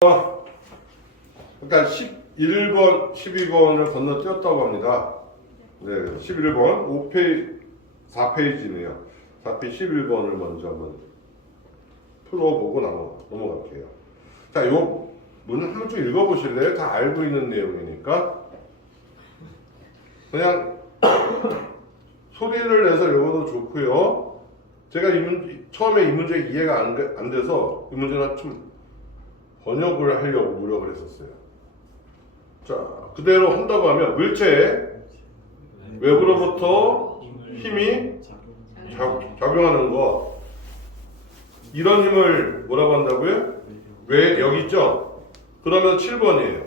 일단 11번, 12번을 건너뛰었다고 합니다. 네, 11번, 4페이지네요. 4페이지 11번을 먼저 한번 풀어보고 넘어갈게요. 자, 요 문을 한 번 쭉 읽어보실래요? 다 알고 있는 내용이니까. 그냥 소리를 내서 읽어도 좋고요. 제가 처음에 이 문제 이해가 안 돼서 이 문제는 좀 번역을 하려고 노력을 했었어요. 자, 그대로 한다고 하면 물체에 외부로부터 힘이 작용하는 거, 이런 힘을 뭐라고 한다고요? 외력 있죠? 그러면 7번이에요.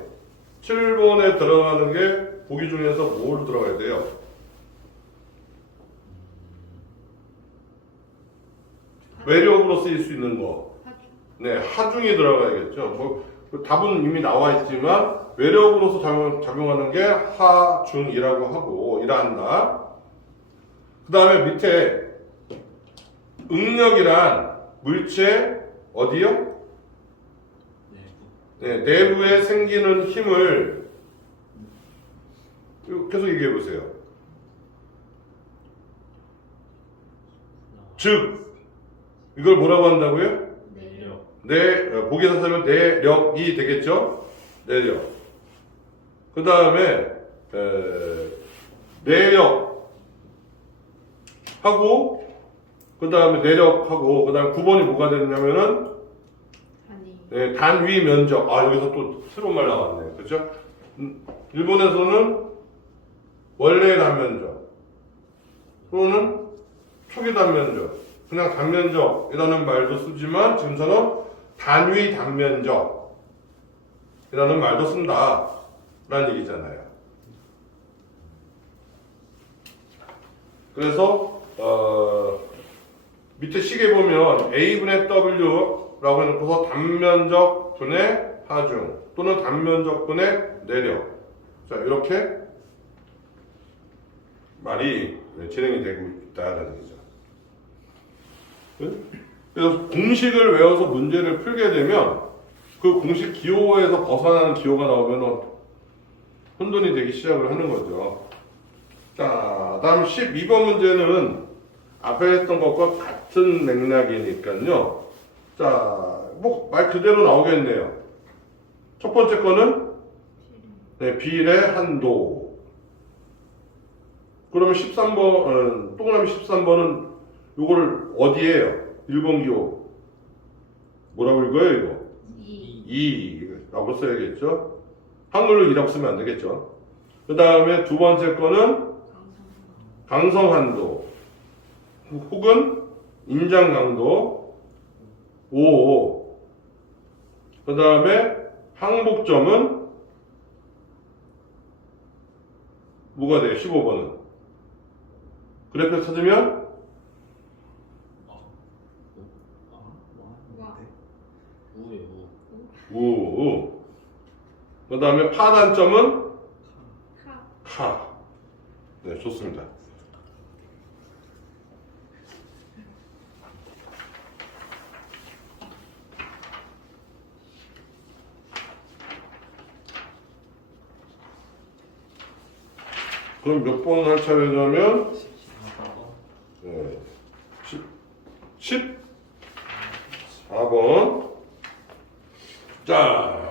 7번에 들어가는 게 보기 중에서 뭘 들어가야 돼요? 외력으로 쓰일 수 있는 거. 네, 하중이 들어가야겠죠. 뭐, 답은 이미 나와 있지만 외력으로서 작용하는 게 하중이라고 하고 일한다. 그 다음에 밑에 응력이란 물체 어디요? 네, 내부에 생기는 힘을 계속 얘기해 보세요. 즉 이걸 뭐라고 한다고요? 보기에서 쓰면 내력이 되겠죠? 내력. 그 다음에 내력 하고 그 다음에 내력하고 그 다음에 9번이 뭐가 되냐면은 단위 면적. 아, 여기서 또 새로운 말 나왔네. 그렇죠? 일본에서는 원래 단면적 또는 초기 단면적, 그냥 단면적이라는 말도 쓰지만 지금처럼 단위 단면적이라는 말도 쓴다 라는 얘기잖아요. 그래서 밑에 시계 보면 A분의 W라고 해놓고서 단면적 분의 하중 또는 단면적 분의 내력, 자 이렇게 말이 진행이 되고 있다라는 얘기죠. 그래서 공식을 외워서 문제를 풀게 되면 그 공식 기호에서 벗어나는 기호가 나오면 혼돈이 되기 시작을 하는 거죠. 자, 다음 12번 문제는 앞에 했던 것과 같은 맥락이니까요. 자, 뭐 말 그대로 나오겠네요. 첫 번째 거는 비례 한도. 그러면 13번, 동그라미 13번은 요거를 어디에요? 1번 기호. 뭐라고 읽어요, 이거? 2라고 써야겠죠? 한글로 2라고 쓰면 안 되겠죠? 그 다음에 두 번째 거는 강성한도 혹은 인장강도 5. 그 다음에 항복점은 뭐가 돼요? 15번은 그래프 찾으면 5. 그 다음에 파단점은 카. 네, 좋습니다. 그럼 몇 번 할 차례냐면 14번. 자,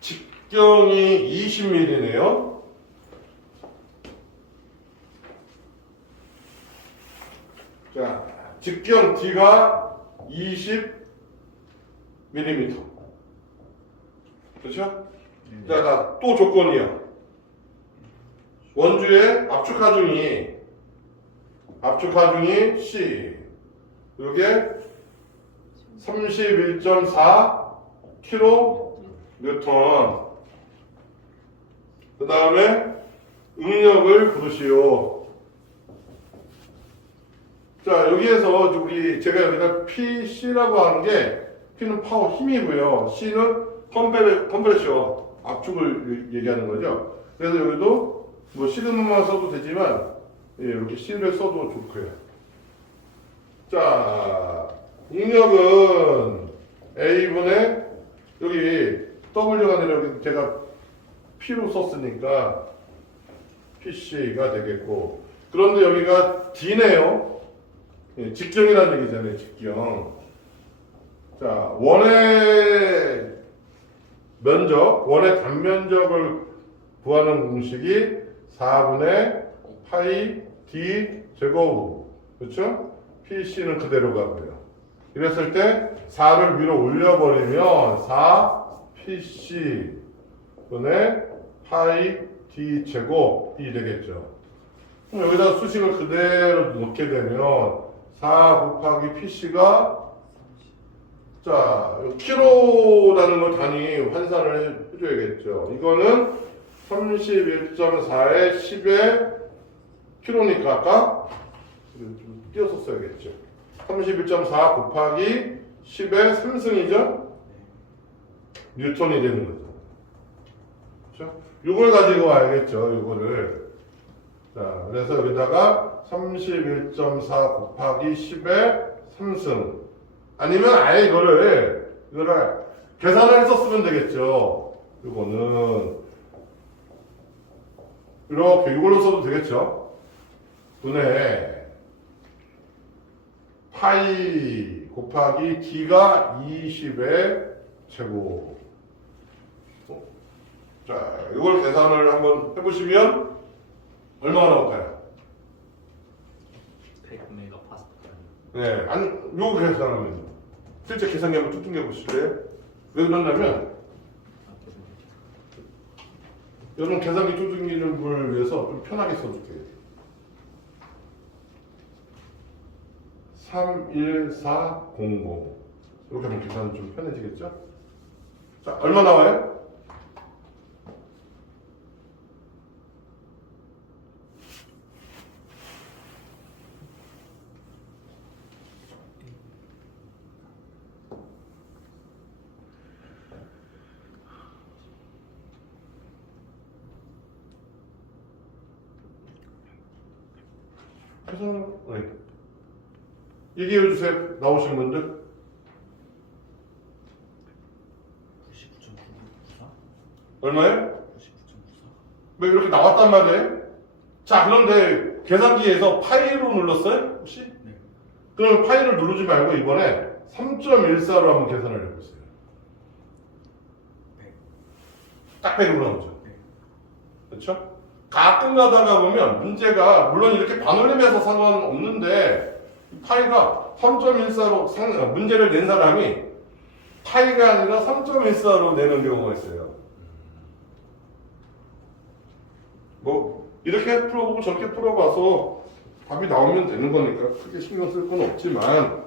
직경이 20mm네요. 자, 직경 D가 20mm. 그렇죠? 자, 또 조건이요. 원주의 압축 하중이 C. 이게 31.4 kN. 그 다음에 응력을 부르시오. 자, 여기에서 제가 여기다 PC라고 하는 게 P는 파워 힘이고요. C는 컴프레셔 압축을 얘기하는 거죠. 그래서 여기도 뭐 C름만 써도 되지만 이렇게 C를 써도 좋고요. 자, 응력은 A분의 P로 썼으니까 PC가 되겠고, 그런데 여기가 D네요. 예, 직경이라는 얘기잖아요, 직경. 자, 원의 면적, 원의 단면적을 구하는 공식이 4분의 파이 D 제곱. 그렇죠? PC는 그대로 가고요. 이랬을 때 4를 위로 올려버리면 4 PC 분의 파이 D 제곱이 되겠죠. 그럼 여기다 수식을 그대로 넣게 되면 4 곱하기 PC가 자, 키로라는 걸 단위 환산을 해줘야겠죠. 이거는 31.4에 10에 키로니까 아까 좀 띄어서 써야겠죠. 31.4 곱하기 10의 3승이죠? 뉴턴이 되는 거죠. 그렇죠? 이걸 가지고 와야겠죠. 이거를. 자, 그래서 여기다가 31.4 곱하기 10의 3승. 아니면 아예 이거를 계산을 했었으면 되겠죠. 이거는 이렇게 이걸로 써도 되겠죠. 분의 파이 곱하기 D가 20의 제곱. 자, 이걸 계산을 한번 해보시면 얼마나 나올까요? 100메가 파스칼. 네, 요거 계산하면 실제 계산기 한번 쭉 당겨보실래요? 왜 그러냐면 여러분 계산기 쭉 당기는 걸 위해서 좀 편하게 써줄게요. 31400 이렇게 하면 계산은 좀 편해지겠죠? 자, 얼마 나와요? 계산, 네. 얘기해 주세요. 나오신 분들. 99.994? 얼마예요? 99.94? 뭐 이렇게 나왔단 말이에요. 자, 그런데 계산기에서 파이로 눌렀어요? 혹시? 네. 그럼 파이를 누르지 말고 이번에 3.14로 한번 계산을 해보세요. 100. 딱 100으로 나오죠. 네. 그렇죠? 가끔 가다가 보면 문제가 물론 이렇게 반올림해서 상관없는데 파이가 3.14로 문제를 낸 사람이 파이가 아니라 3.14로 내는 경우가 있어요. 뭐 이렇게 풀어보고 저렇게 풀어봐서 답이 나오면 되는 거니까 크게 신경 쓸 건 없지만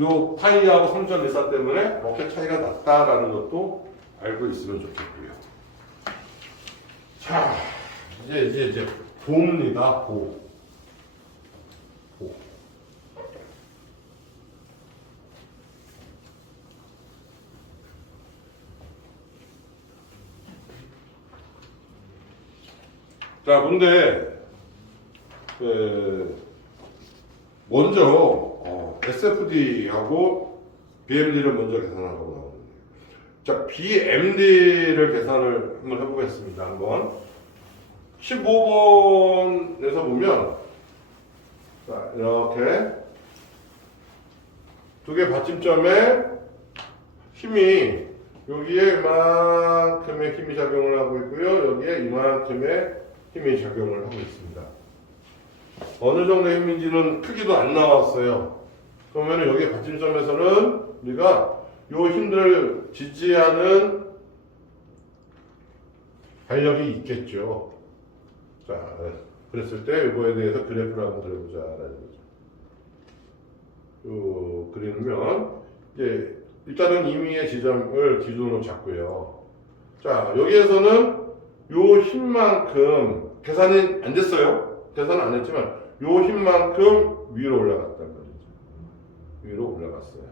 요 파이하고 3.14 때문에 이렇게 차이가 났다라는 것도 알고 있으면 좋겠고요. 자, 이제 보입니다. 보. 자, 근데 먼저 SFD하고 BMD를 먼저 계산하고 나오는데, 자, BMD를 계산을 한번 해보겠습니다. 한번 15번에서 보면 자, 이렇게 두 개 받침점에 힘이 여기에 이만큼의 힘이 작용을 하고 있고요. 여기에 이만큼의 힘이 작용을 하고 있습니다. 어느 정도의 힘인지는 크기도 안 나왔어요. 그러면 여기 받침점에서는 우리가 이 힘들을 지지하는 반력이 있겠죠. 자, 그랬을 때 이거에 대해서 그래프를 한번 그려보자라는 거죠. 요 그리면 이제 일단은 임의의 지점을 기준으로 잡고요. 자, 여기에서는 요 힘만큼 계산이 안 됐어요. 계산은 안 했지만 요 힘만큼 위로 올라갔단 말이죠. 위로 올라갔어요.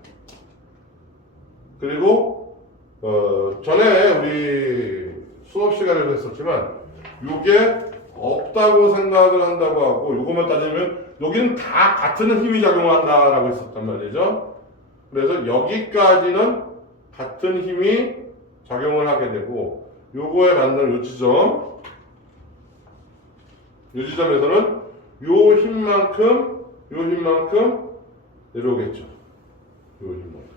그리고 전에 우리 수업 시간에도 했었지만 요게 없다고 생각을 한다고 하고 요것만 따지면 여기는 다 같은 힘이 작용한다라고 했었단 말이죠. 그래서 여기까지는 같은 힘이 작용을 하게 되고 요거에 맞는 요 지점에서는 요 힘만큼 내려오겠죠. 요 힘만큼.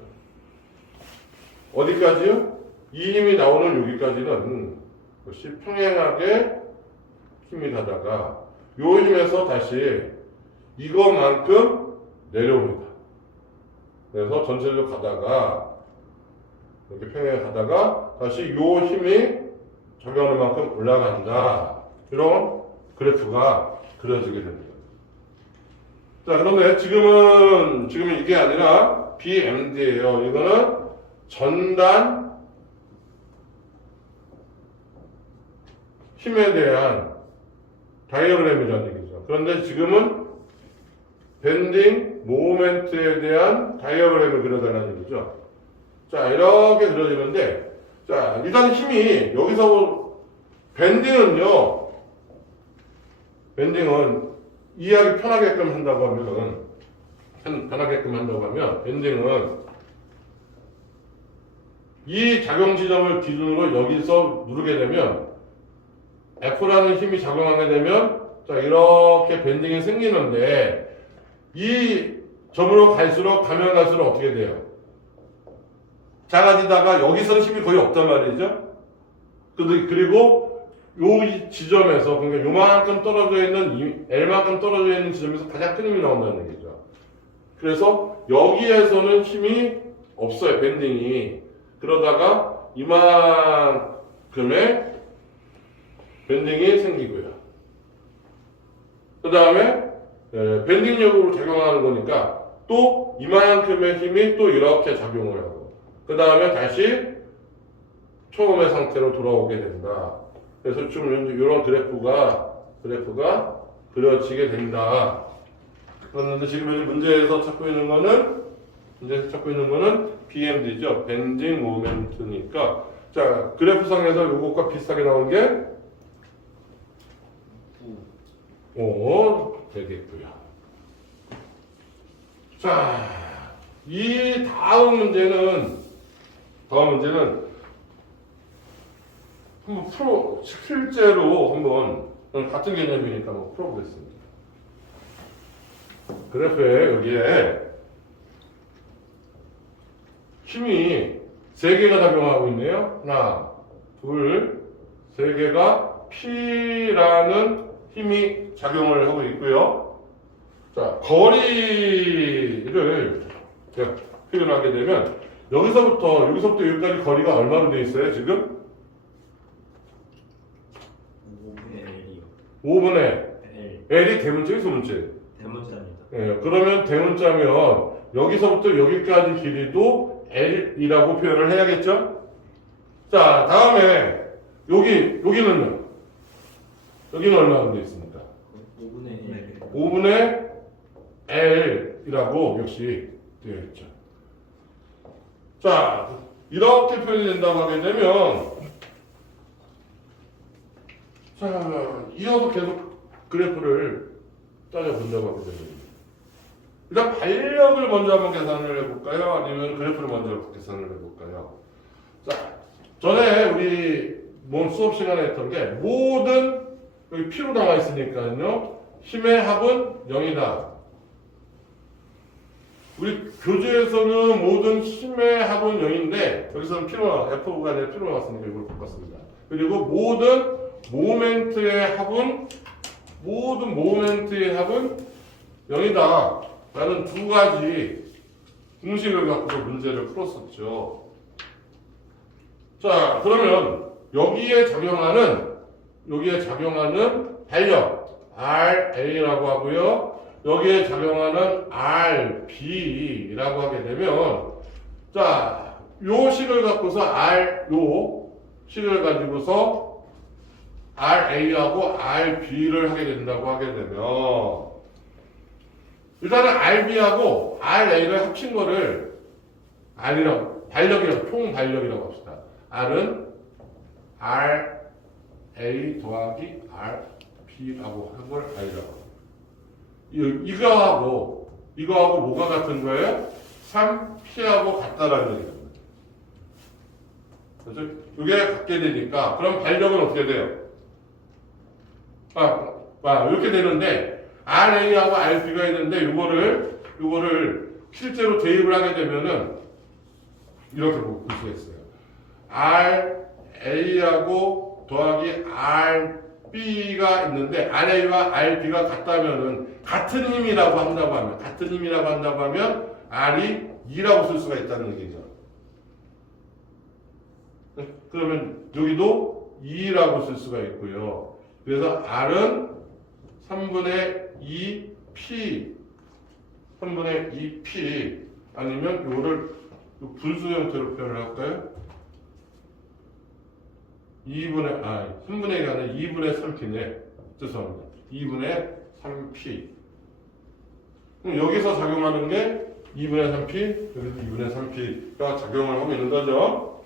어디까지요? 이 힘이 나오는 여기까지는 역시 평행하게 힘이 가다가 요 힘에서 다시 이것만큼 내려옵니다. 그래서 전체적으로 가다가 이렇게 평행하게 가다가 다시 요 힘이 적용하는 만큼 올라간다. 이런 그래프가 그려지게 됩니다. 자, 그런데 지금은 이게 아니라 BMD예요. 이거는 전단 힘에 대한 다이어그램이라는 얘기죠. 그런데 지금은 밴딩 모멘트에 대한 다이어그램을 그려달라는 얘기죠. 자, 이렇게 그려지는데, 자, 일단 힘이 여기서 밴딩은 이해하기 편하게끔 한다고 하면, 밴딩은 이 작용 지점을 기준으로 여기서 누르게 되면, F라는 힘이 작용하게 되면, 자, 이렇게 밴딩이 생기는데, 이 점으로 가면 갈수록 어떻게 돼요? 작아지다가 여기서는 힘이 거의 없단 말이죠. 그리고 요 지점에서, 그러니까 요만큼 떨어져 있는, L만큼 떨어져 있는 지점에서 가장 큰 힘이 나온다는 얘기죠. 그래서 여기에서는 힘이 없어요, 밴딩이. 그러다가 이만큼의 밴딩이 생기고요. 그 다음에 밴딩력으로 작용하는 거니까 또 이만큼의 힘이 또 이렇게 작용을 하고 그 다음에 다시 처음의 상태로 돌아오게 된다. 그래서 좀 이런 그래프가 그려지게 된다. 그런데 지금 문제에서 찾고 있는 거는 BMD죠. 밴딩 모멘트니까. 자, 그래프상에서 이것과 비슷하게 나온 게 되겠고요. 자, 이 다음 문제는 한번 실제로 한번 같은 개념이니까 한번 풀어보겠습니다. 그래프에 여기에 힘이 3개가 작용하고 있네요. 하나, 둘, 3개가 P라는 힘이 작용을 하고 있고요. 자, 거리를 제가 표현하게 되면 여기서부터 여기까지 거리가 얼마로 되어 있어요, 지금? 5분의 L이 대문자예요, 소문자예요? 대문자입니다. 예, 그러면 대문자면 여기서부터 여기까지 길이도 L이라고 표현을 해야겠죠? 자, 다음에 여기는요? 여기는 얼마나 되어 있습니까? 5분의 L이라고 역시 되어 있죠. 자, 이렇게 표현이 된다고 하게 되면 자, 이어서 계속 그래프를 따져본다고 하게 됩니다. 일단 반력을 먼저 한번 계산을 해볼까요? 아니면 그래프를 먼저 계산을 해볼까요? 자, 전에 우리 수업 시간에 했던 게 모든 여기 P로 나와 있으니까요. 힘의 합은 0이다. 우리 교재에서는 모든 힘의 합은 0인데 여기서는 F가 아니라 P로 나왔으니까 이걸 바꿨습니다. 그리고 모든 모멘트의 합은 0이다. 라는 두 가지 공식을 갖고 문제를 풀었었죠. 자, 그러면 여기에 작용하는 반력 RA라고 하고요. 여기에 작용하는 RB라고 하게 되면 자, 요 식을 갖고서 식을 가지고서 RA하고 RB를 하게 된다고 하게 되면 일단은 RB하고 RA를 합친 거를 총 반력이라고 합시다. R은 RA 더하기 RB라고 한 걸 I라고 합니다. 이거하고 뭐가 같은 거예요? 3P하고 같다라는 얘기입니다. 그렇죠? 이게 같게 되니까 그럼 발력은 어떻게 돼요? 이렇게 되는데 RA하고 RB가 있는데 요거를 실제로 대입을 하게 되면은 이렇게 볼 수가 있어요. RA하고 더하기 RB가 있는데 RA와 RB가 같다면은 같은 힘이라고 한다고 하면 R이 2라고 쓸 수가 있다는 얘기죠. 그러면 여기도 2라고 쓸 수가 있고요. 그래서 R은 3분의 2P 아니면 이거를 분수 형태로 표현을 할까요? 3분의 2가 아니라 2분의 3P네. 죄송합니다. 2분의 3P. 그럼 여기서 작용하는 게 2분의 3P, 여기서 2분의 3P가 작용을 하고 있는 거죠.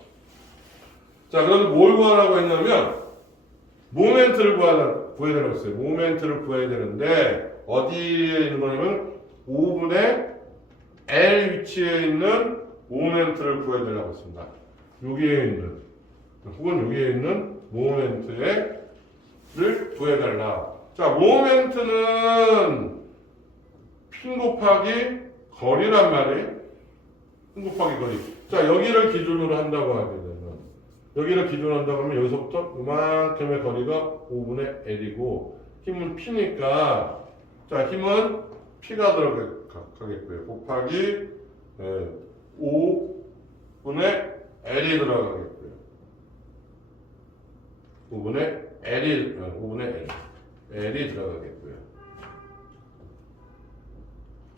자, 그럼 뭘 구하라고 했냐면, 모멘트를 구해야 되라고 했어요. 모멘트를 구해야 되는데, 어디에 있는 거냐면, 5분의 L 위치에 있는 모멘트를 구해야 되라고 했습니다. 여기에 있는, 혹은 여기에 있는 모멘트를 구해달라. 자, 모멘트는 핀 곱하기 거리란 말이에요. 핀 곱하기 거리. 자, 여기를 기준으로 한다고 하게 되면, 여기를 기준으로 한다고 하면 여기서부터 이만큼의 거리가 5분의 L이고, 힘은 P니까, 자, 힘은 P가 들어가겠고요. 곱하기 5분의 L이 들어가겠고요. 5분의 L이 들어가겠고요.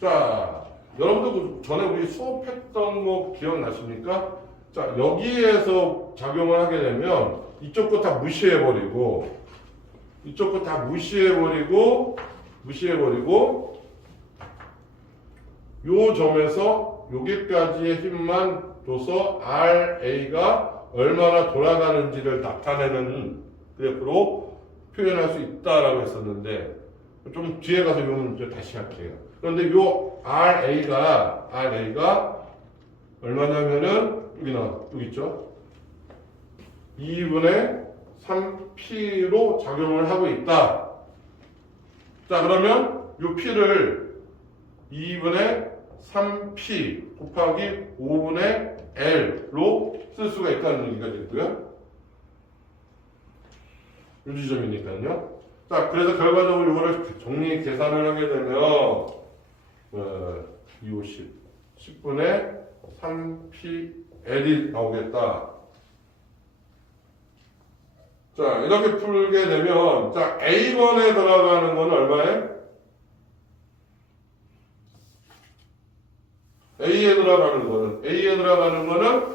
자, 여러분들 전에 우리 수업했던 거 기억나십니까? 자, 여기에서 작용을 하게 되면 이쪽 거 다 무시해버리고 이쪽 거 다 무시해버리고 요 점에서 여기까지의 힘만 줘서 RA가 얼마나 돌아가는지를 나타내는 그래프로 표현할 수 있다라고 했었는데 좀 뒤에 가서 이 문제 다시 할게요. 그런데 요 RA가 얼마냐면은 여기 있죠. 2분의 3P로 작용을 하고 있다. 자, 그러면 요 P를 2분의 3P 곱하기 5분의 L로 쓸 수가 있다는 얘기가 되고요. 요 지점이니까요. 자, 그래서 결과적으로 이거를 정리 계산을 하게 되면 250, 10분의 3PL이 나오겠다. 자, 이렇게 풀게 되면, 자, A번에 들어가는 건 얼마예요? A에 들어가는 거는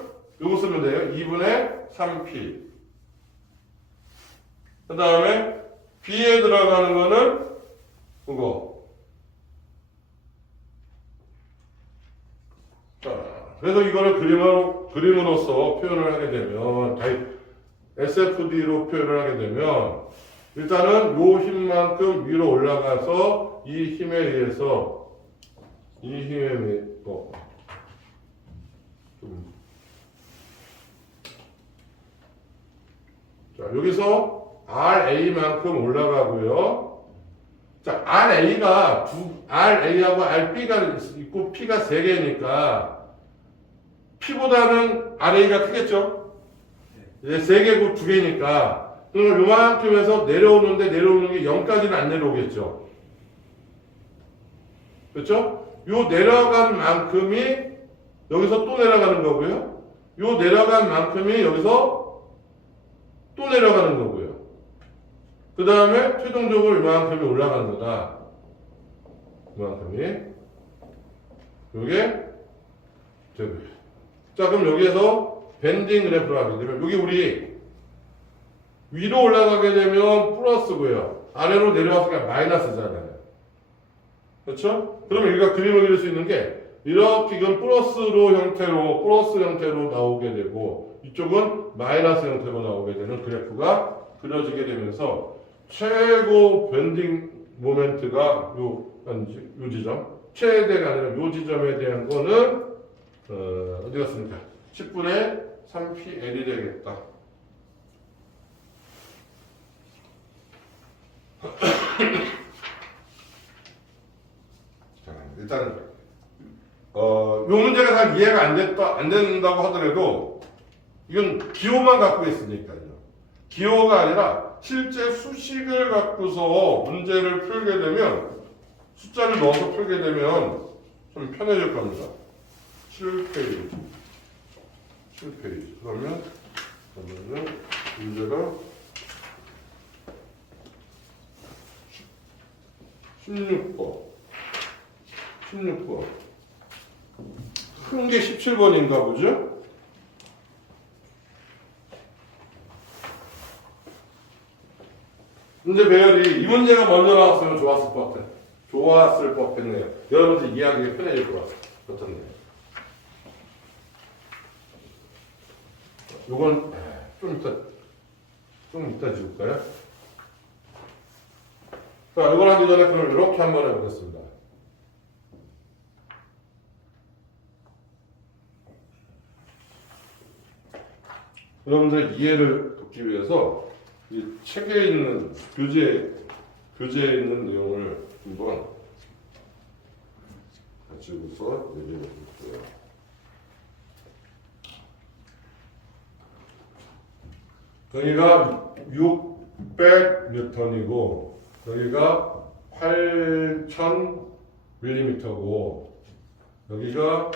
요거 쓰면 돼요. 2분의 3P. 그 다음에 B에 들어가는 거는 이거. 자, 그래서 이거를 그림으로써 표현을 하게 되면, SFD로 표현을 하게 되면, 일단은 요 힘만큼 위로 올라가서 이 힘에 의해서 자, 여기서 RA만큼 올라가고요. 자, RA하고 RB가 있고 P가 3개니까 P보다는 RA가 크겠죠? 이제 3개고 2개니까 그럼 요만큼에서 내려오는 게 0까지는 안 내려오겠죠? 그렇죠? 요 내려간 만큼이 여기서 또 내려가는 거고요. 요 내려간 만큼이 여기서 또 내려가는 거고요. 그 다음에 최종적으로 이만큼이 올라가는 거다. 이만큼이. 요게 되고요. 자, 그럼 여기에서 밴딩 그래프를 하게 되면 여기 우리 위로 올라가게 되면 플러스고요. 아래로 내려왔으니까 마이너스잖아요. 그렇죠? 그러면 여기가 그림을 그릴 수 있는 게 이렇게 이건 플러스 형태로 나오게 되고 이쪽은 마이너스 형태로 나오게 되는 그래프가 그려지게 되면서 최고 밴딩 모멘트가 요 지점, 최대가 아니라 요 지점에 대한 거는 어디 갔습니까? 10분의 3PL이 되겠다. 자, 일단 요 문제가 잘 이해가 안 된다고 하더라도 이건 기호만 갖고 있으니까요. 기호가 아니라 실제 수식을 갖고서 문제를 풀게 되면 숫자를 넣어서 풀게 되면 좀 편해질 겁니다. 7페이지. 그러면 문제가 16번. 큰 게 17번인가 보죠? 문제 배열이 이 문제가 먼저 나왔으면 좋았을 법했네요. 여러분들 이해하기 편해질 것 같았네요. 요건 좀 이따 지울까요? 자, 이걸 하기 전에 그럼 이렇게 한번 해보겠습니다. 여러분들 이해를 돕기 위해서 이 책에 있는 교재에 있는 내용을 한번 가지고서 얘기해 볼게요. 여기가 600N이고 여기가 8000mm고 여기가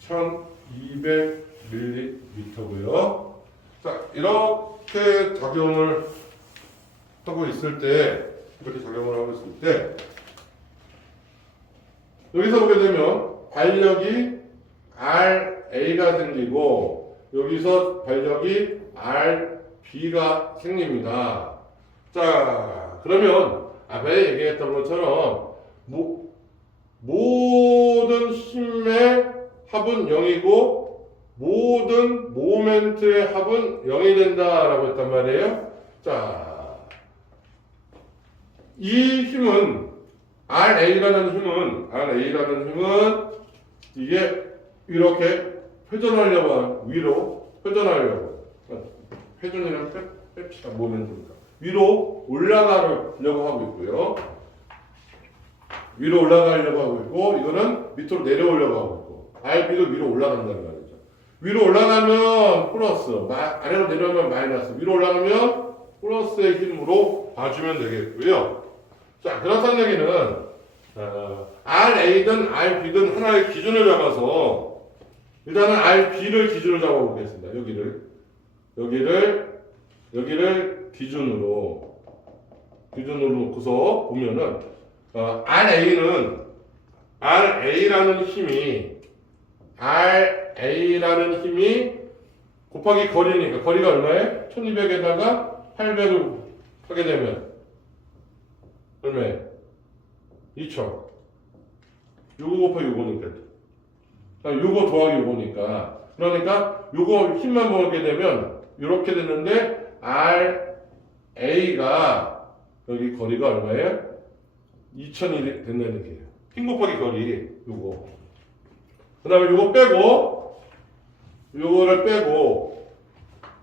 1200mm고요. 자, 이렇게 작용을 하고 있을 때 여기서 보게 되면 발력이 RA가 생기고 여기서 발력이 RB가 생깁니다. 자, 그러면 앞에 얘기했던 것처럼 모든 힘의 합은 0이고 모든 모멘트의 합은 0이 된다라고 했단 말이에요. 자, 이 힘은 RA라는 힘은 이게 이렇게 회전하려고 위로 회전하려고 회전이랑 뺍시다. 모멘트입니다. 위로 올라가려고 하고 있고요. 위로 올라가려고 하고 있고 이거는 밑으로 내려오려고 하고 있고 RB도 위로 올라간다는 말이죠. 위로 올라가면 플러스, 아래로 내려오면 마이너스, 위로 올라가면 플러스의 힘으로 봐주면 되겠고요. 자, 그렇다는 얘기는 RA든 RB든 하나의 기준을 잡아서 일단은 RB를 기준으로 잡아보겠습니다. 여기를 기준으로 놓고서 보면은 RA라는 힘이 곱하기 거리니까 거리가 얼마에? 1200에다가 800을 하게 되면 얼마에? 2000. 요거 곱하기 요거니까. 요거 더하기 요거니까. 그러니까 요거 힘만 보게 되면 이렇게 됐는데 RA가 여기 거리가 얼마예요? 2000이 된다는 얘기예요. 힘 곱하기 거리 요거. 그 다음에 요거를 빼고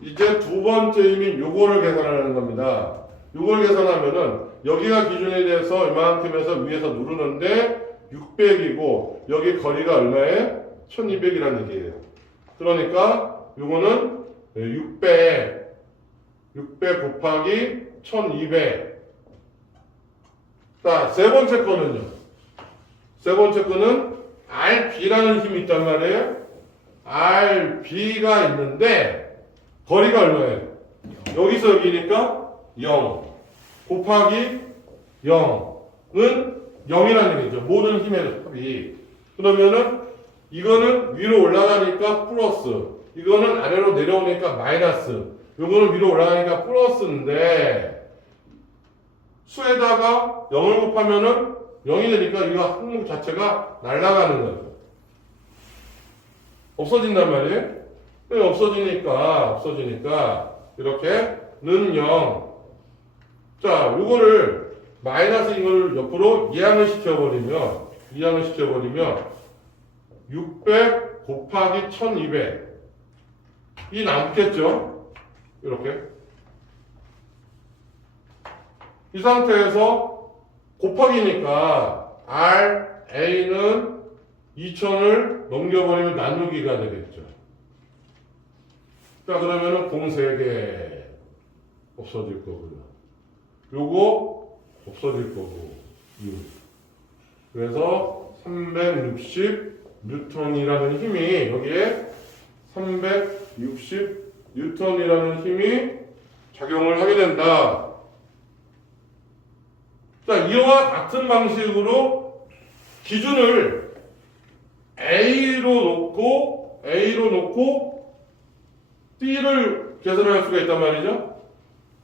이제 두 번째 힘인 요거를 계산하는 겁니다. 요걸 계산하면은 여기가 기준에 대해서 이만큼에서 위에서 누르는데 600이고 여기 거리가 얼마에? 1200이라는 얘기예요. 그러니까 요거는 600 곱하기 1200. 자, 세 번째 거는 RB라는 힘이 있단 말이에요. RB가 있는데 거리가 얼마예요? 여기서 여기니까 0 곱하기 0은 0이라는 얘기죠. 모든 힘의 합이. 그러면은 이거는 위로 올라가니까 플러스, 이거는 아래로 내려오니까 마이너스, 이거는 위로 올라가니까 플러스인데 수에다가 0을 곱하면은 0이 되니까 이거 항목 자체가 날아가는 거예요. 없어진단 말이에요. 없어지니까 이렇게는 0. 자, 요거를 마이너스 이걸 옆으로 이항을 시켜버리면 600 곱하기 1200 이 남겠죠? 이렇게 이 상태에서 곱하기니까 RA는 2000을 넘겨버리면 나누기가 되겠죠. 자, 그러면은 공 3개 없어질 거고요. 요거 없어질 거고. 그래서 360 뉴턴이라는 힘이 여기에 360 뉴턴이라는 힘이 작용을 하게 된다. 자, 이와 같은 방식으로 기준을 A로 놓고 B를 계산할 수가 있단 말이죠.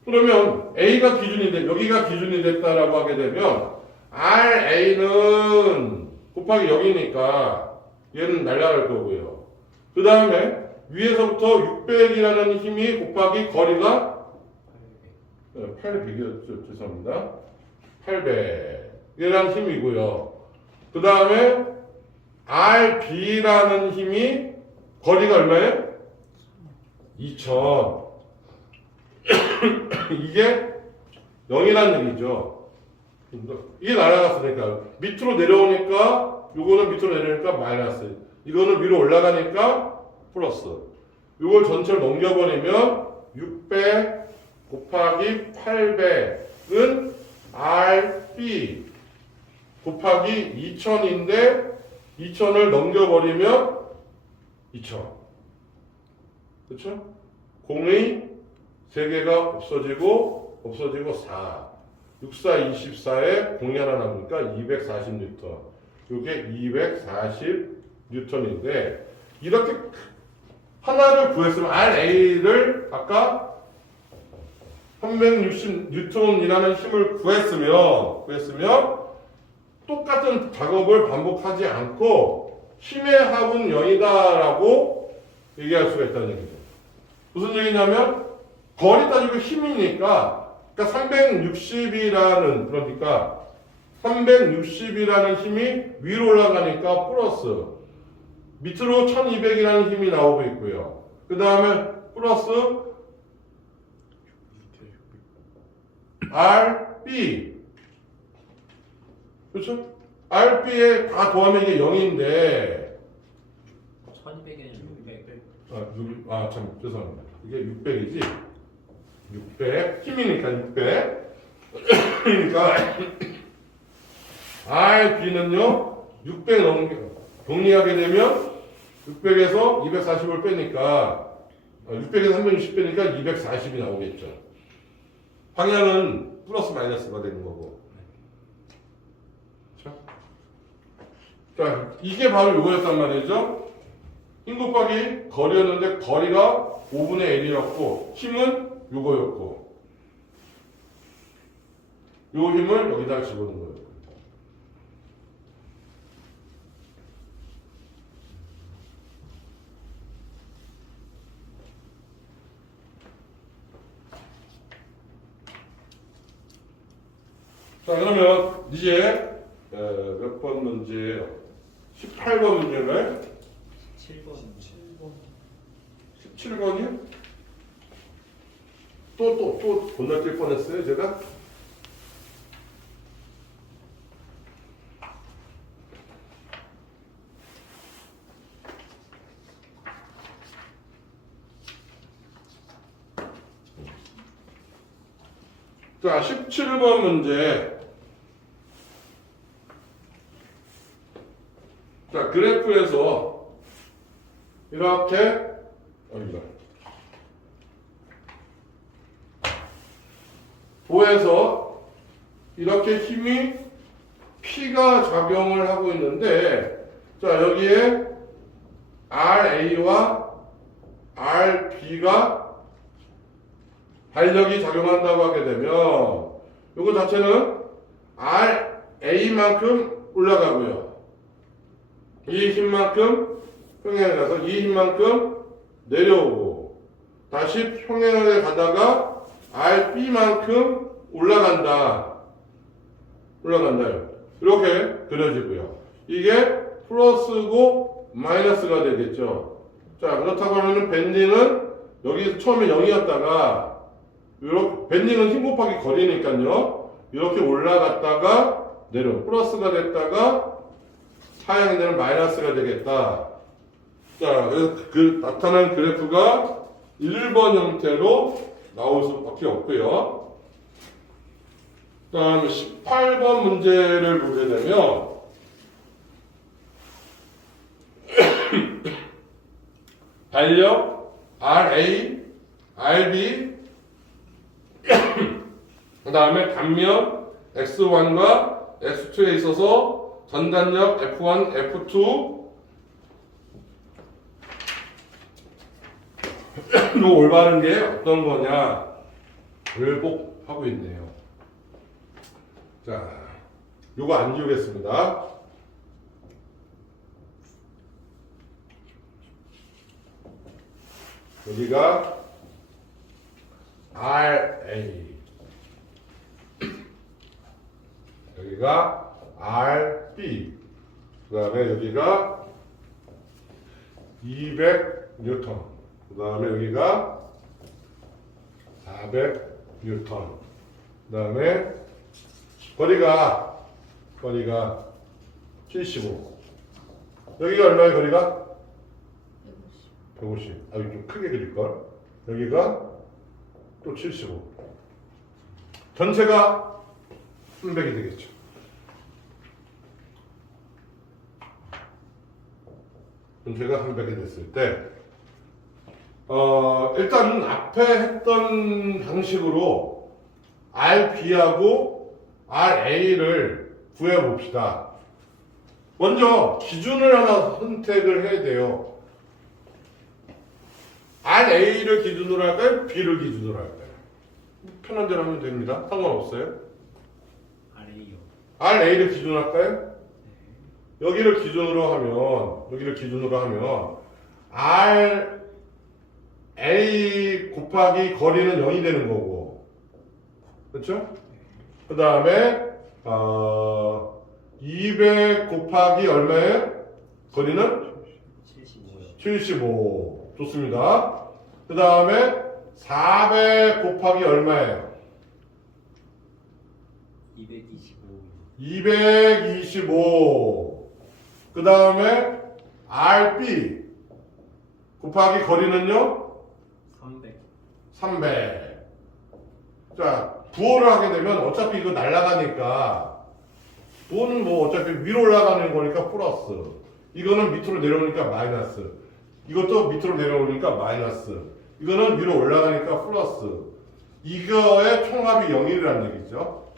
그러면 A가 기준이 여기가 기준이 됐다라고 하게 되면 RA는 곱하기 0이니까 얘는 날아갈 거고요. 그 다음에 위에서부터 600이라는 힘이 곱하기 거리가 800이었죠. 죄송합니다. 800이라는 힘이고요. 그 다음에 RB라는 힘이 거리가 얼마예요? 2000. 이게 0이라는 얘기죠. 이게 날아갔으니까 밑으로 내려오니까 요거는 밑으로 내려오니까 마이너스, 이거는 위로 올라가니까 플러스. 요걸 전체를 넘겨버리면 600 곱하기 800은 RB 곱하기 2000인데 2000을 넘겨버리면 2000. 그렇죠? 공의 3개가 없어지고 4. 6, 4, 24에 공이 하나 남으니까 240뉴턴. 이게 240뉴턴인데 이렇게 하나를 구했으면 RA를 아까 360뉴턴이라는 힘을 구했으면 똑같은 작업을 반복하지 않고 힘의 합은 0이다라고 얘기할 수가 있다는 얘기죠. 무슨 얘기냐면 거리 따지고 힘이니까 그러니까 360이라는 힘이 위로 올라가니까 플러스, 밑으로 1200이라는 힘이 나오고 있고요. 그 다음에 플러스 RB, 그렇죠? RB에 다 더하면 이게 0인데 1200에는 600. 참 죄송합니다. 이게 600이지? 600 힘이니까 600. 그러니까 RB는요 600 정리하게 되면 600에서 240을 빼니까 600에서 360 빼니까 240이 나오겠죠. 방향은 플러스 마이너스가 되는 거고. 그렇죠? 자, 이게 바로 이거였단 말이죠. 힘 곱하기 거리였는데 거리가 5분의 1이었고 힘은 요거였고 요 힘을 여기다 집어넣은 거예요. 자, 그러면 이제 몇 번 문제예요? 18번 문제를 17번이요? 또 건너뛸 뻔했어요, 제가? 자, 17번 문제. 자, 그래프에서 이렇게 도에서 이렇게 힘이 P가 작용을 하고 있는데, 자, 여기에 RA와 RB가 발력이 작용한다고 하게 되면 이거 자체는 RA만큼 올라가고요. 이 힘만큼 평행을 가서 이 힘만큼 내려오고 다시 평행을 가다가 RB만큼 올라간다요. 이렇게 그려지고요. 이게 플러스고 마이너스가 되겠죠. 자, 그렇다고 하면은 밴딩은 여기 처음에 0이었다가 이렇게 밴딩은 힘 곱하기 거리니까요. 이렇게 올라갔다가 내려 플러스가 됐다가 하향이 되는 마이너스가 되겠다. 자, 그래서 그 나타난 그래프가 1번 형태로 나올 수밖에 없고요. 다음 18번 문제를 보게 되면 달력 RA, RB 그 다음에 단면 X1과 X2에 있어서 전단력 F1, F2 요 올바른 게 어떤 거냐를 꼭 하고 있네요. 자, 요거 안 지우겠습니다. 여기가 RA, 여기가 RB, 그 다음에 여기가 200N, 그 다음에 여기가 400N, 그 다음에 거리가 75. 여기가 얼마의 거리가? 150. 아, 이거 좀 크게 그릴걸? 여기가 또 75. 전체가 300이 되겠죠. 전체가 300이 됐을 때, 일단 앞에 했던 방식으로 RB하고 RA를 구해봅시다. 먼저 기준을 하나 선택을 해야 돼요. RA를 기준으로 할까요? B를 기준으로 할까요? 편한 대로 하면 됩니다. 상관없어요. RA요. RA를 기준으로 할까요? 여기를 기준으로 하면 RA 곱하기 거리는 0이 되는 거고, 그렇죠? 그 다음에 200 곱하기 얼마예요? 거리는 75요. 75. 좋습니다. 그 다음에 400 곱하기 얼마예요? 225. 225. 그 다음에 RB 곱하기 거리는요? 300. 300. 자, 부호를 하게 되면 어차피 이거 날아가니까 부호는 뭐 어차피 위로 올라가는 거니까 플러스, 이거는 밑으로 내려오니까 마이너스, 이것도 밑으로 내려오니까 마이너스, 이거는 위로 올라가니까 플러스, 이거의 총합이 0이라는 얘기죠.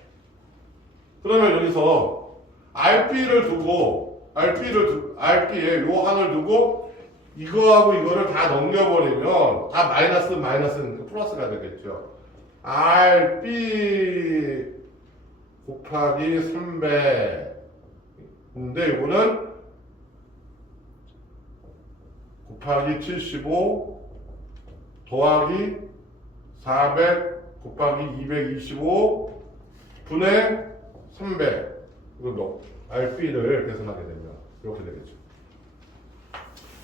그러면 여기서 RB를 두고 RB에 요 한을 두고 이거하고 이거를 다 넘겨버리면 다 마이너스니까 플러스가 되겠죠. RB 곱하기 300. 근데 이거는 곱하기 75 더하기 400 곱하기 225 분의 300. 이거 RB를 계산하게 되면 이렇게 되겠죠.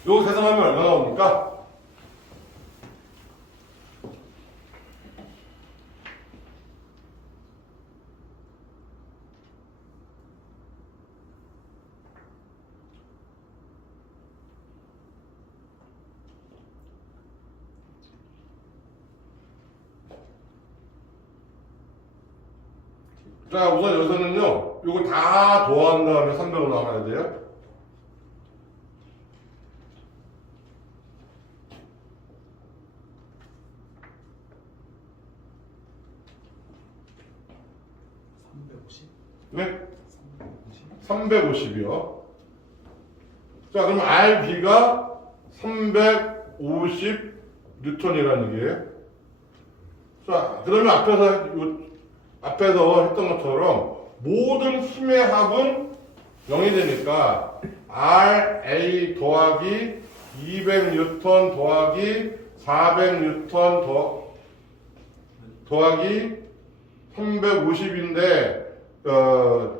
이거 계산하면 얼마 나옵니까? 자, 우선 여기서는요, 이거 다 더한 다음에 300으로 나와야 돼요. 네? 350이요. 자, 그럼 RB가 350 뉴턴이라는 얘기예요. 자, 그러면 앞에서 했던 것처럼 모든 힘의 합은 0이 되니까 RA 더하기 200N 더하기 400N 더하기 350인데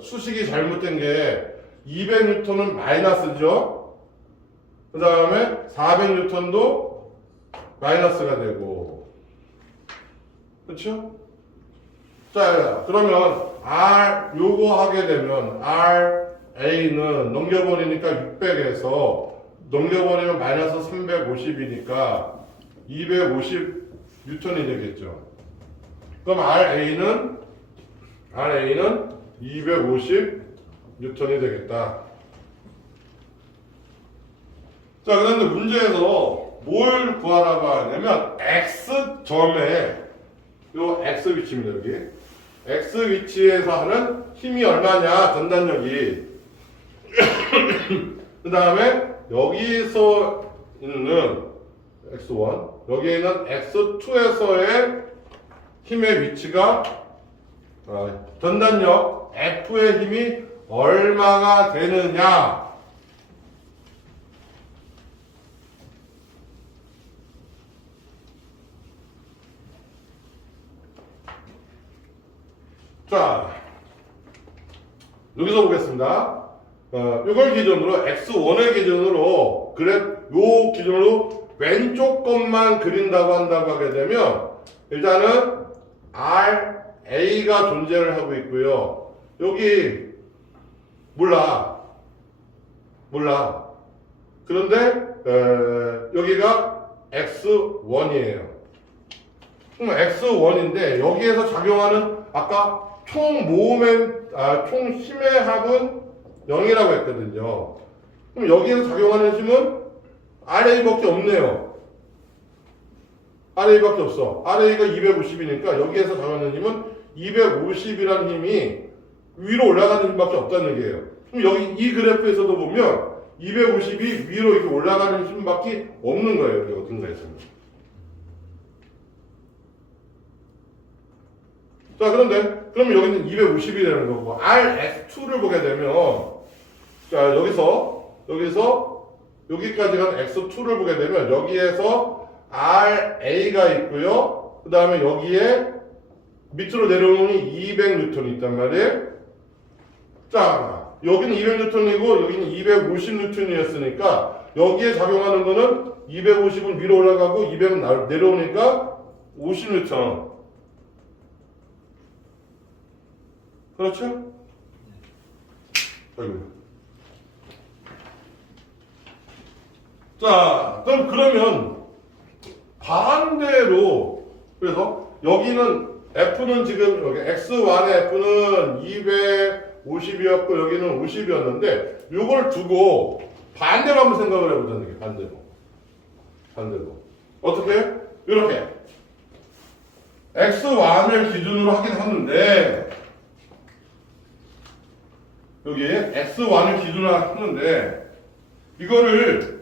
수식이 잘못된 게 200N은 마이너스죠. 그 다음에 400N도 마이너스가 되고. 그렇죠? 자, 그러면 R 요거 하게 되면 RA는 넘겨버리니까 600에서 넘겨버리면 마이너스 350이니까 250N이 되겠죠. 그럼 RA는 250N이 되겠다. 자, 그런데 문제에서 뭘 구하라고 하냐면 X점에 요 X 위치입니다. 여기 X 위치에서 하는 힘이 얼마냐, 전단력이. 그 다음에 여기서 있는 X1, 여기에 있는 X2에서의 힘의 위치가 전단력 F의 힘이 얼마가 되느냐. 자, 여기서 보겠습니다. 이걸 기준으로 X1의 기준으로 요 기준으로 왼쪽 것만 그린다고 한다고 하게 되면 일단은 RA가 존재를 하고 있고요. 여기 몰라. 그런데 여기가 X1이에요. X1인데 여기에서 작용하는 아까 총 힘의 합은 0이라고 했거든요. 그럼 여기에서 작용하는 힘은 RA밖에 없네요. RA밖에 없어. RA가 250이니까 여기에서 작용하는 힘은 250이라는 힘이 위로 올라가는 힘밖에 없다는 얘기예요. 그럼 여기 이 그래프에서도 보면 250이 위로 이렇게 올라가는 힘밖에 없는 거예요. 여기 어떤 거에서는. 자, 그런데 그러면 여기는 250이 되는 거고 RX2를 보게 되면 자, 여기서 여기까지 가는 X2를 보게 되면 여기에서 RA가 있고요. 그 다음에 여기에 밑으로 내려오니 200N이 있단 말이에요. 자, 여기는 200N이고 여기는 250N이었으니까 여기에 작용하는 거는 250은 위로 올라가고 200은 내려오니까 50N. 그렇죠? 아이고. 자, 그러면 반대로 그래서 여기는 F는 지금 여기 X1의 F는 250이었고 여기는 50이었는데 요걸 두고 반대로 한번 생각을 해보자는 게 반대로 어떻게? 이렇게 X1을 기준으로 하긴 하는데 여기에 X1을 기준으로 하는데 이거를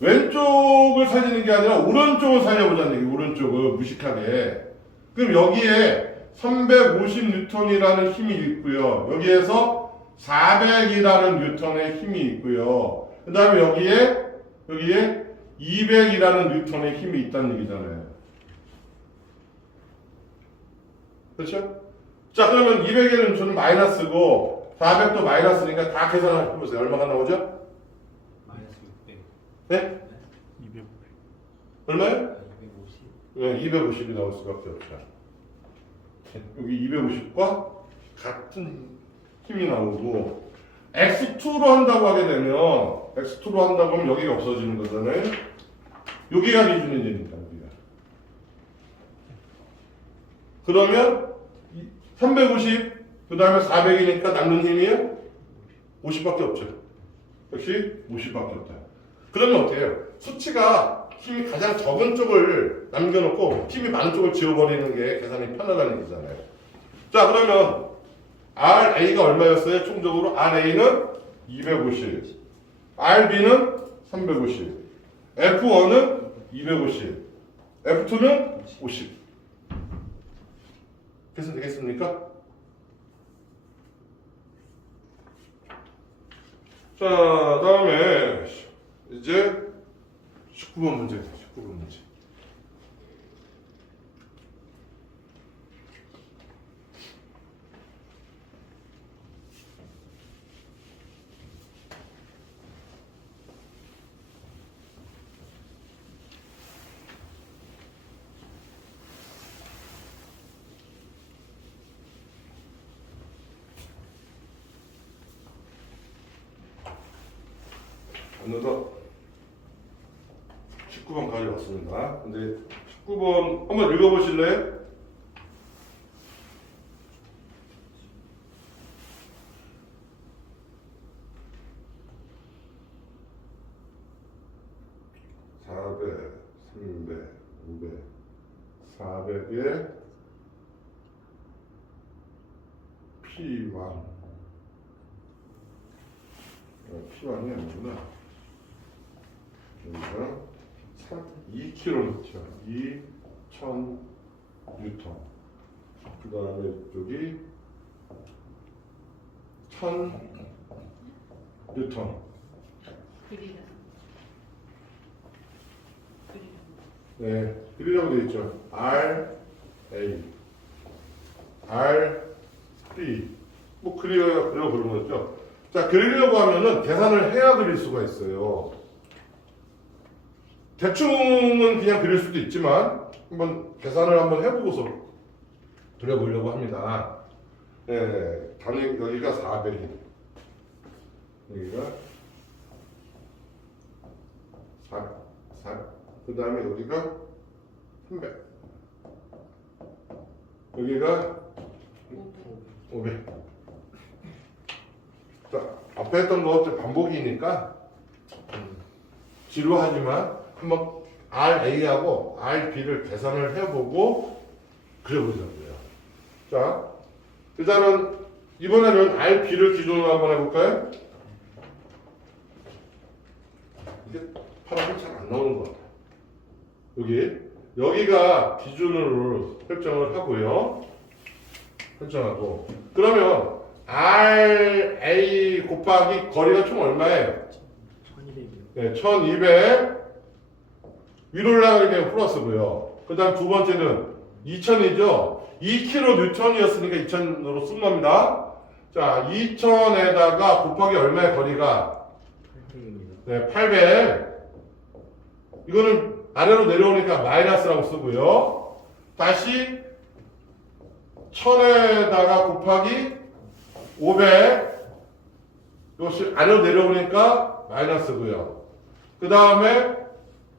왼쪽을 살리는 게 아니라 오른쪽을 살려보자는 얘기. 오른쪽을 무식하게. 그럼 여기에 350N이라는 힘이 있고요. 여기에서 400이라는 뉴턴의 힘이 있고요. 그 다음에 여기에 200이라는 뉴턴의 힘이 있다는 얘기잖아요. 그렇죠? 자, 그러면 200에는 저는 마이너스고 400도 마이너스니까 다 계산을 해보세요. 얼마가 나오죠? 마이너스 600. 네? 250. 얼마요? 250. 네, 250이 나올 수밖에 없죠. 여기 250과 같은 힘이 나오고 X2로 한다고 하게 되면 X2로 한다고 하면 여기가 없어지는 거잖아요. 여기가 기준이 되니까 여기가. 그러면 350, 그 다음에 400이니까 남는 힘이요? 50밖에 없죠. 역시 50밖에 없다. 그러면 어떻게 해요? 수치가 힘이 가장 적은 쪽을 남겨놓고 힘이 많은 쪽을 지워버리는 게 계산이 편하다는 얘기잖아요. 자, 그러면 RA가 얼마였어요? 총적으로 RA는 250, RB는 350, F1은 250, F2는 50. 계산 되겠습니까? 자, 다음에 이제 19번 문제입니다. 19번 문제. 어느덧 19번까지 왔습니다. 근데 19번 한번 읽어보실래요? (400) (300) (500) (400에) P1 P1이 아니구나. 여기가 2km 2,000 뉴턴. 그 다음에 이쪽이 1,000 뉴턴. 네, 그리라고 되어 있죠. R, A, R, B. 뭐 그리려고 그런 거죠. 자, 그리려고 하면은 계산을 해야 그릴 수가 있어요. 대충은 그냥 그릴 수도 있지만 한번 계산을 한번 해보고서 그려보려고 합니다. 네, 단위 여기가 400이, 여기가 4, 그 다음에 여기가 300, 여기가 500. 자, 앞에 했던 거 반복이니까 지루하지만 한번 RA하고 RB를 계산을 해보고 그려보자고요. 자, 일단은 이번에는 RB를 기준으로 한번 해볼까요? 이게 파란색 잘 안 나오는 것 같아요. 여기가 기준으로 설정을 하고요. 설정하고, 그러면 RA 곱하기 거리가 총 얼마예요? 1200이요. 네, 1200. 위로 올라가게 되면 플러스고요. 그 다음 두 번째는 2000이죠. 2kN이었으니까 2000으로 쓴 겁니다. 자, 2000에다가 곱하기 얼마의 거리가? 800입니다. 네, 800. 이거는 아래로 내려오니까 마이너스라고 쓰고요. 다시 1000에다가 곱하기 500. 이것이 아래로 내려오니까 마이너스고요. 그 다음에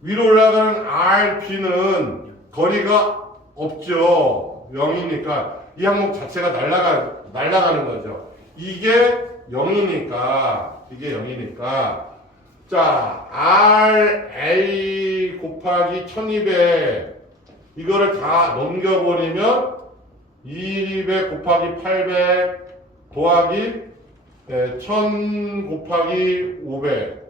위로 올라가는 RB는 거리가 없죠. 0이니까 이 항목 자체가 날아가는 거죠. 이게 0이니까 자, RA 곱하기 1200 이거를 다 넘겨버리면 200 곱하기 800 더하기 1000 곱하기 500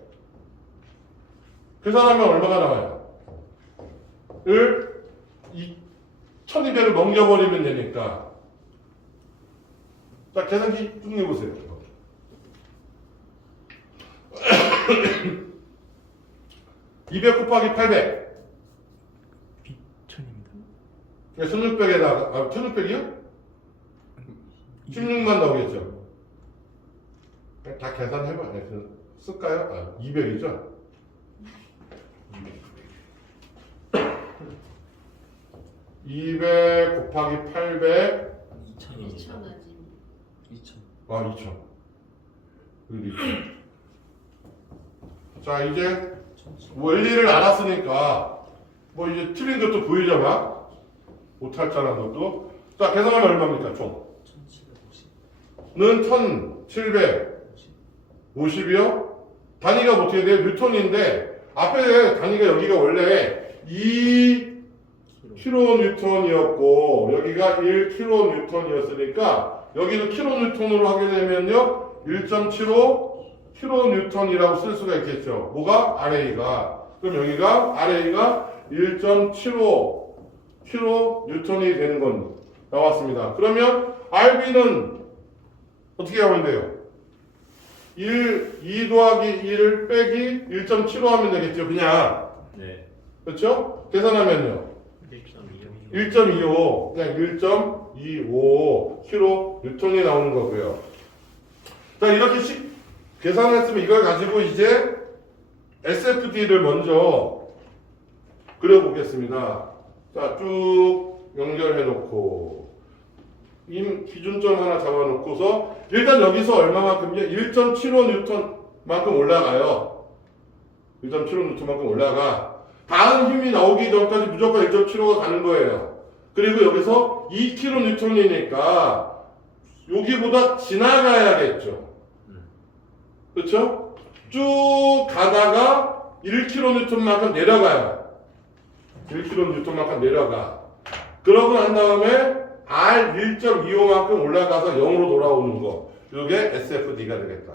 계산하면 얼마가 나와요? 1200을 넘겨버리면 되니까. 자, 계산기 쭉 내보세요. 200 곱하기 800. 1000입니다. 1600에다가, 1600이요? 16만 나오겠죠? 다 계산해봐. 쓸까요? 200이죠? 200 곱하기 800. 2000입니다. 2000. 2000. 여기 2000. 자, 이제 원리를 알았으니까 뭐 이제 틀린 것도 보이잖아. 오탈자란 것도. 자, 계산하면 얼마입니까? 총? 1750. 는 1750이요? 단위가 어떻게 돼요? 뉴턴인데 앞에 단위가 여기가 원래 2kN이었고 여기가 1kN이었으니까 여기도 kN으로 하게 되면요 1.75 kN이라고 쓸 수가 있겠죠. 뭐가? RA가. 그럼 여기가 RA가 1.75 kN이 되는 건 나왔습니다. 그러면 RB는 어떻게 하면 돼요? 2 더하기 1 빼기 1.75 하면 되겠죠. 그냥. 네. 그렇죠? 계산하면요. 1.25. 그냥 1.25 kN 나오는 거고요. 자, 이렇게 계산했으면 이걸 가지고 이제 SFD를 먼저 그려보겠습니다. 자, 쭉 연결해 놓고 기준점 하나 잡아놓고서 일단 여기서 얼마만큼이요? 1.75N만큼 올라가요. 1.75N만큼 올라가. 다음 힘이 나오기 전까지 무조건 1.75가 가는 거예요. 그리고 여기서 2kN이니까 여기보다 지나가야겠죠. 그렇죠? 쭉 가다가 1kN만큼 내려가요. 1kN만큼 내려가. 그러고 난 다음에 R 1.25만큼 올라가서 0으로 돌아오는 거. 이게 SFD가 되겠다.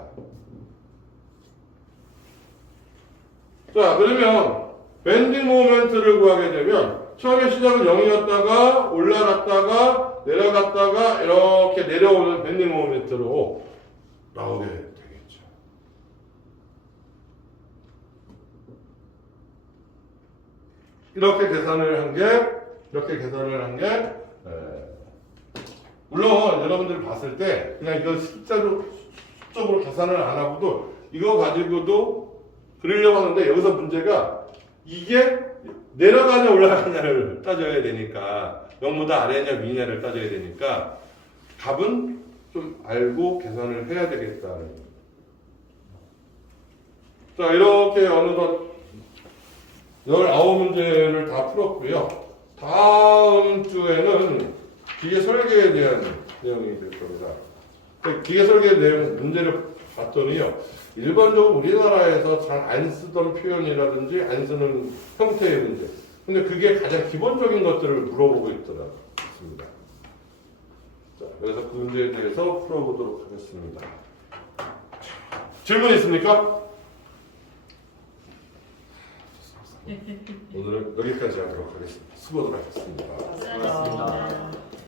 자, 그러면 밴딩 모멘트를 구하게 되면 처음에 시작은 0이었다가 올라갔다가 내려갔다가 이렇게 내려오는 밴딩 모멘트로 나오게 되겠죠. 이렇게 계산을 한 게 물론 여러분들이 봤을 때 그냥 이거 수적으로 계산을 안 하고도 이거 가지고도 그리려고 하는데 여기서 문제가 이게 내려가냐 올라가냐를 따져야 되니까 0보다 아래냐 위냐를 따져야 되니까 값은 좀 알고 계산을 해야 되겠다는. 자, 이렇게 어느덧 19문제를 다 풀었고요. 다음 주에는 기계 설계에 대한 내용이 될 겁니다. 기계 설계 내용 문제를 봤더니요. 일반적으로 우리나라에서 잘 안 쓰던 표현이라든지 안 쓰는 형태의 문제. 근데 그게 가장 기본적인 것들을 물어보고 있습니다. 자, 그래서 그 문제에 대해서 풀어보도록 하겠습니다. 질문 있습니까? 오늘은 여기까지 하도록 하겠습니다. 수고들 하셨습니다. 고맙습니다.